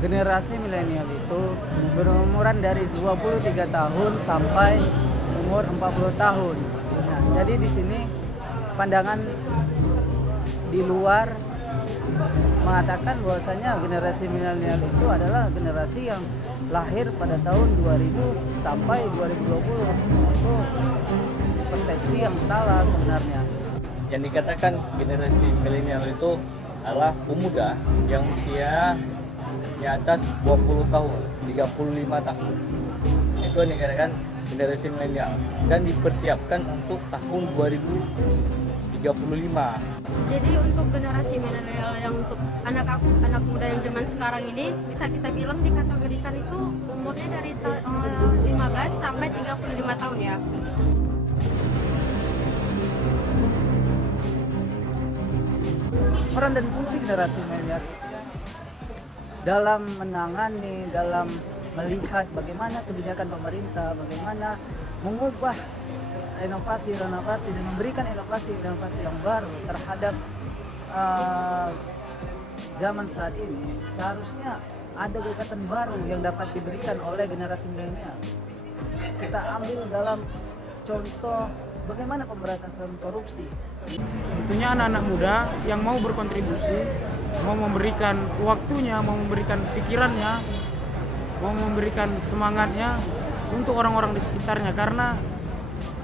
generasi milenial itu berumuran dari 23 tahun sampai umur 40 tahun. Nah, jadi di sini pandangan di luar mengatakan bahwasanya generasi milenial itu adalah generasi yang lahir pada tahun 2000 sampai 2020. Itu persepsi yang salah sebenarnya. Yang dikatakan generasi milenial itu adalah pemuda yang usia di atas 20 tahun, 35 tahun. Itu yang dikatakan generasi milenial dan dipersiapkan untuk tahun 2035. Jadi untuk generasi milenial yang untuk anak muda yang zaman sekarang ini bisa kita bilang dikategorikan itu umurnya dari 15 sampai 35 tahun ya. Peran dan fungsi generasi milenial dalam menangani, dalam melihat bagaimana kebijakan pemerintah, bagaimana mengubah inovasi dan memberikan inovasi yang baru terhadap zaman saat ini. Seharusnya ada gagasan baru yang dapat diberikan oleh generasi milenial. Kita ambil dalam contoh bagaimana pemberantasan korupsi. Tentunya anak-anak muda yang mau berkontribusi, mau memberikan waktunya, mau memberikan pikirannya, mau memberikan semangatnya untuk orang-orang di sekitarnya, karena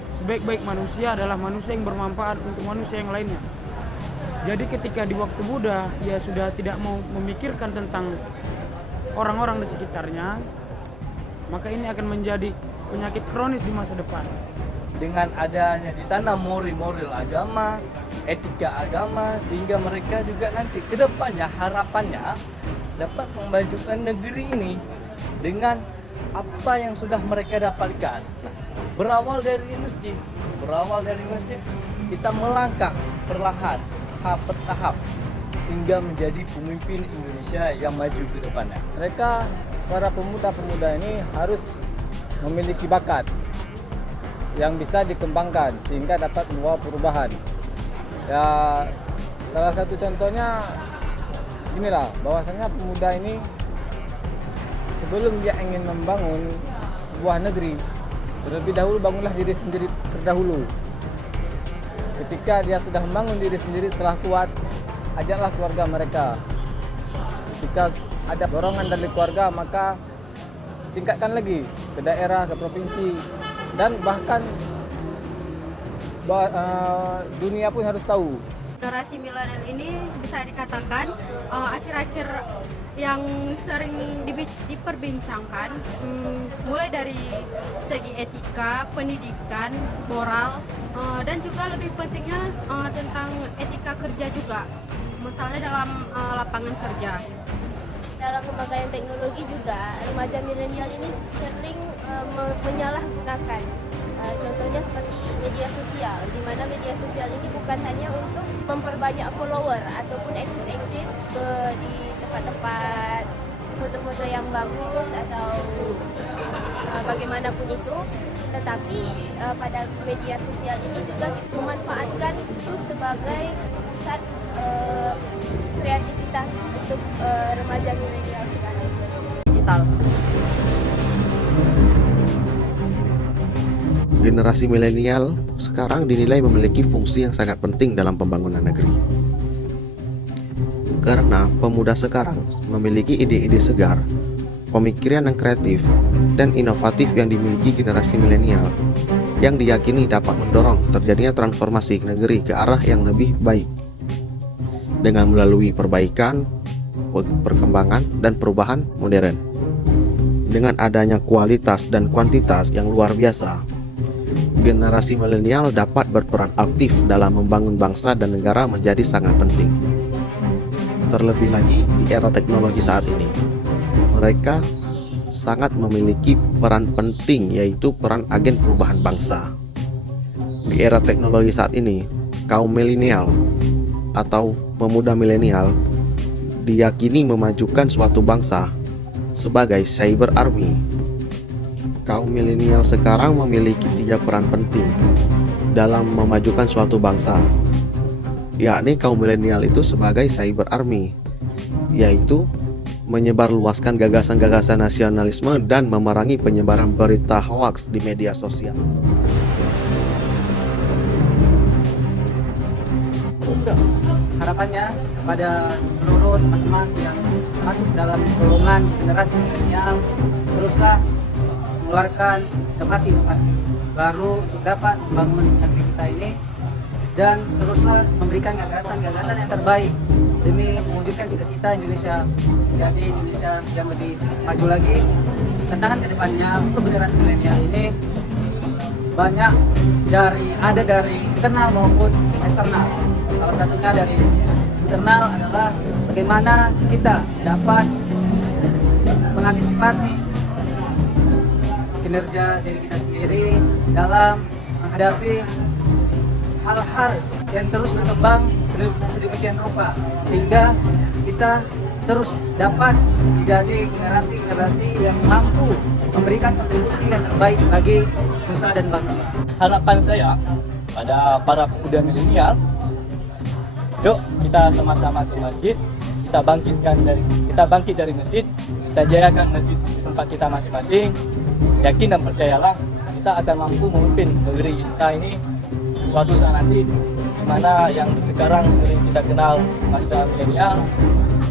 sebaik-baik manusia adalah manusia yang bermanfaat untuk manusia yang lainnya. Jadi ketika di waktu muda ia sudah tidak mau memikirkan tentang orang-orang di sekitarnya, maka ini akan menjadi penyakit kronis di masa depan. Dengan adanya ditanam moral agama, etika agama, sehingga mereka juga nanti ke depannya harapannya dapat memajukan negeri ini dengan apa yang sudah mereka dapatkan. Berawal dari masjid, kita melangkah perlahan, tahap per tahap, sehingga menjadi pemimpin Indonesia yang maju ke depannya. Mereka, para pemuda-pemuda ini harus memiliki bakat yang bisa dikembangkan sehingga dapat membawa perubahan. Ya, salah satu contohnya inilah, bahwasanya pemuda ini sebelum dia ingin membangun sebuah negeri, terlebih dahulu bangunlah diri sendiri terdahulu. Ketika dia sudah membangun diri sendiri telah kuat, ajaklah keluarga mereka. Ketika ada dorongan dari keluarga, maka tingkatkan lagi ke daerah, ke provinsi, dan bahkan dunia pun harus tahu. Generasi milenial ini bisa dikatakan akhir-akhir yang sering diperbincangkan, mulai dari segi etika, pendidikan, moral, dan juga lebih pentingnya tentang etika kerja juga, misalnya dalam lapangan kerja. Dalam pemakaian teknologi juga, remaja milenial ini sering menyalahgunakan. Contohnya seperti media sosial, di mana media sosial ini bukan hanya untuk memperbanyak follower ataupun eksis di tempat-tempat foto-foto yang bagus atau bagaimanapun itu, tetapi pada media sosial ini juga memanfaatkan itu sebagai pusat kreativitas untuk remaja milenial sekarang. Digital. Generasi milenial sekarang dinilai memiliki fungsi yang sangat penting dalam pembangunan negeri. Karena pemuda sekarang memiliki ide-ide segar, pemikiran yang kreatif, dan inovatif yang dimiliki generasi milenial, yang diyakini dapat mendorong terjadinya transformasi negeri ke arah yang lebih baik dengan melalui perbaikan, perkembangan, dan perubahan modern. Dengan adanya kualitas dan kuantitas yang luar biasa, generasi milenial dapat berperan aktif dalam membangun bangsa dan negara menjadi sangat penting. Terlebih lagi di era teknologi saat ini, mereka sangat memiliki peran penting, yaitu peran agen perubahan bangsa. Di era teknologi saat ini, kaum milenial atau pemuda milenial diyakini memajukan suatu bangsa sebagai cyber army. Kaum milenial sekarang memiliki 3 peran penting dalam memajukan suatu bangsa, yakni kaum milenial itu sebagai cyber army, yaitu menyebarluaskan gagasan-gagasan nasionalisme dan memerangi penyebaran berita hoaks di media sosial. Harapannya kepada seluruh teman-teman yang masuk dalam golongan generasi milenial, teruslah mengeluarkan inovasi-inovasi baru untuk dapat membangun negeri kita ini, dan teruslah memberikan gagasan-gagasan yang terbaik demi mewujudkan cita-cita Indonesia menjadi Indonesia yang lebih maju lagi. Tantangan kedepannya untuk generasi milenial ini banyak, dari internal maupun eksternal. Salah satunya dari internal adalah bagaimana kita dapat mengantisipasi kinerja diri kita sendiri dalam menghadapi hal-hal yang terus berkembang sedemikian rupa, sehingga kita terus dapat menjadi generasi-generasi yang mampu memberikan kontribusi yang terbaik bagi nusa dan bangsa. Harapan saya pada para pemuda milenial, yuk kita sama-sama ke masjid, kita bangkit dari masjid, kita jayakan masjid di tempat kita masing-masing. Yakin dan percayalah, kita akan mampu memimpin negeri kita ini suatu saat nanti, di mana yang sekarang sering kita kenal masa milenial,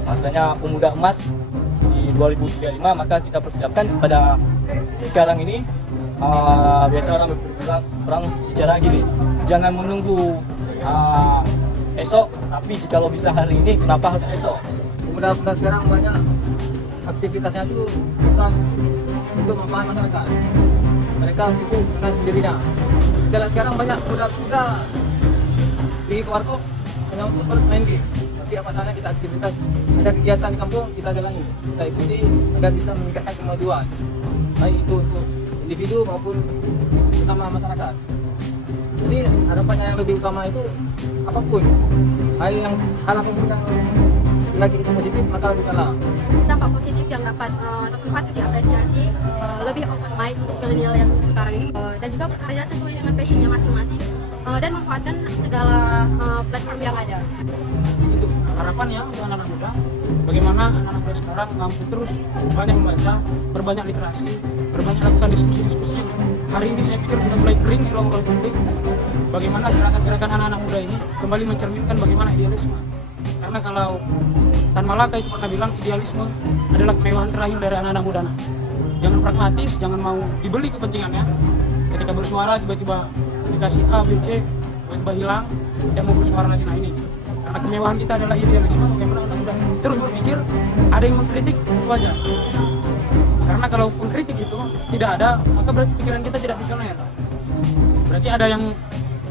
masanya pemuda emas di 2035, maka kita persiapkan pada sekarang ini. Biasa orang bicara gini, jangan menunggu esok, tapi jikalau bisa hari ini, kenapa harus esok? Pemuda-pemuda sekarang banyak aktivitasnya itu bukan untuk manfaat masyarakat. Mereka sibuk dengan sendirinya. Kita lihat sekarang banyak pemuda-pemuda di warkop hanya untuk bermain game. Tapi apa salahnya kita aktivitas, ada kegiatan di kampung kita jalani, kita ikuti agar bisa meningkatkan kemajuan, baik itu untuk individu maupun sesama masyarakat. Jadi harapannya yang lebih utama itu apapun hal apapun yang lagi itu positif, maka lebih kalah. Dampak positif yang dapat patut diapresiasi, lebih open mind untuk milenial yang sekarang ini, dan juga bekerja sesuai dengan passionnya masing-masing, dan memanfaatkan segala platform yang ada. Itu harapannya untuk anak-anak muda, bagaimana anak-anak muda sekarang mampu terus banyak membaca, berbanyak literasi, berbanyak lakukan diskusi-diskusi. Hari ini saya pikir sudah mulai kering di ruang-ruang publik. Bagaimana gerakan-gerakan anak-anak muda ini kembali mencerminkan bagaimana idealisme. Karena kalau Tan Malaka itu pernah bilang idealisme adalah kemewahan terakhir dari anak-anak muda. Jangan pragmatis, jangan mau dibeli kepentingannya. Ketika bersuara tiba-tiba dikasih A, B, C, tiba-tiba hilang, dia mau bersuara lagi. Nah ini, karena kemewahan kita adalah idealisme, bagaimana anak muda terus berpikir, ada yang mengkritik, itu aja. Karena kalau pengkritik itu tidak ada, maka berarti pikiran kita tidak visioner. Berarti ada yang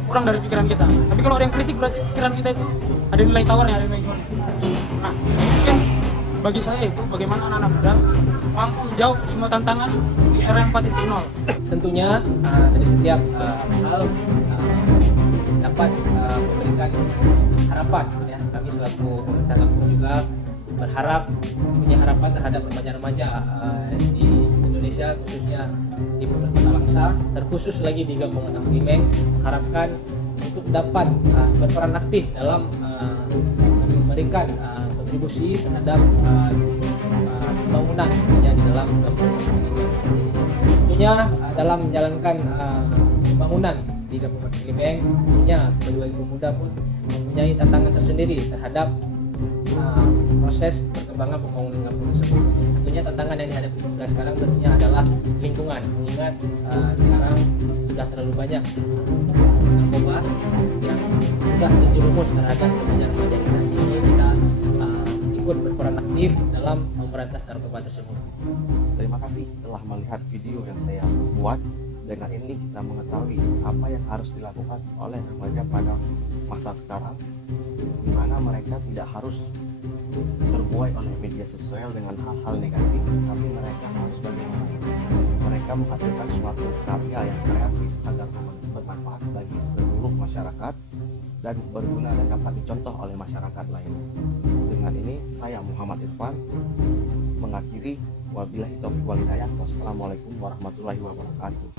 kurang dari pikiran kita. Tapi kalau ada yang kritik, berarti pikiran kita itu ada nilai tawarnya, ada nilai jualnya. Nah, mungkin bagi saya itu bagaimana anak-anak muda mampu jauh semua tantangan di era yang 4.0. Tentunya dari setiap hal dapat memberikan harapan, ya. Kami selaku pemerintah kampung juga berharap, punya harapan terhadap remaja-remaja di Indonesia, khususnya di Kota Langsa, terkhusus lagi di Kabupaten Slimeng. Harapkan untuk dapat berperan aktif dalam memberikan kontribusi terhadap pembangunan yang di dalam Kabupaten Slimeng sendiri. Tentunya dalam menjalankan pembangunan di Kabupaten Slimeng, tentunya bagi pemuda pun mempunyai tantangan tersendiri terhadap proses perkembangan pembangunan kampung tersebut. Tentunya tantangan yang dihadapi kita sekarang tentunya adalah lingkungan. Mengingat sekarang sudah terlalu banyak narkoba yang sudah terjerumus terhadap remaja-remaja kita. Di sini kita ikut berperan aktif dalam memberantas narkoba tersebut. Terima kasih telah melihat video yang saya buat. Dengan ini kita mengetahui apa yang harus dilakukan oleh remaja pada masa sekarang, di mana mereka tidak harus terbuai oleh media sosial dengan hal-hal negatif, tapi mereka harus bagaimana mereka menghasilkan suatu karya yang kreatif agar bermanfaat bagi seluruh masyarakat dan berguna dan dapat dicontoh oleh masyarakat lainnya. Dengan ini saya Muhammad Irfan mengakhiri. Wabillahi taufiq wal hidayah. Wassalamualaikum warahmatullahi wabarakatuh.